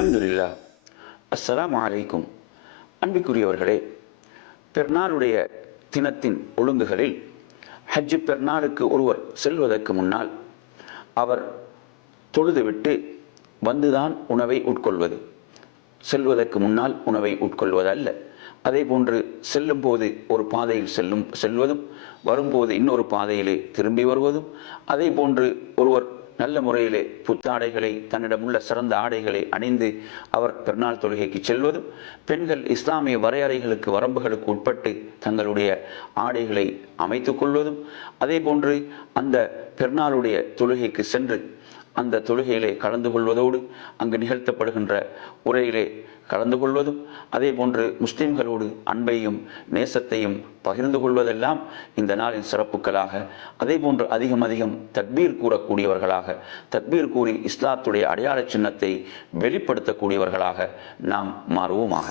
அஸ்ஸலாமு அலைக்கும். அன்பிற்குரியவர்களே பெருநாளுடைய தினத்தின் ஒழுங்குகளில் ஹஜ்ஜு பெருநாளுக்கு ஒருவர் செல்வதற்கு முன்னால் அவர் தொழுதுவிட்டு வந்துதான் உணவை உட்கொள்வது. செல்வதற்கு முன்னால் உணவை உட்கொள்வது அல்ல அதே போன்று செல்லும் போது ஒரு பாதையில் செல்லும் செல்வதும் வரும்போது இன்னொரு பாதையிலே திரும்பி வருவதும் அதே போன்று ஒருவர் நல்ல முறையிலே புத்தாடைகளை தன்னிடமுள்ள சிறந்த ஆடைகளை அணிந்து அவர் பெருநாள் தொழுகைக்கு செல்வதும் பெண்கள் இஸ்லாமிய வரையறைகளுக்கு வரம்புகளுக்கு உட்பட்டு தங்களுடைய ஆடைகளை அமைத்துக் கொள்வதும் அதே போன்று அந்த பெருநாளுடைய தொழுகைக்கு சென்று அந்த தொழுகையிலே கலந்து கொள்வதோடு அங்கு நிகழ்த்தப்படுகின்ற உரையிலே கலந்து கொள்வதும் அதே போன்று முஸ்லீம்களோடு அன்பையும் நேசத்தையும் பகிர்ந்து கொள்வதெல்லாம் இந்த நாளின் சிறப்புகளாக. அதே போன்று அதிகம் அதிகம் தக்பீர் கூறக்கூடியவர்களாக தக்பீர் கூறி இஸ்லாத்துடைய அடையாள சின்னத்தை வெளிப்படுத்தக்கூடியவர்களாக நாம் மாறுவோமாக.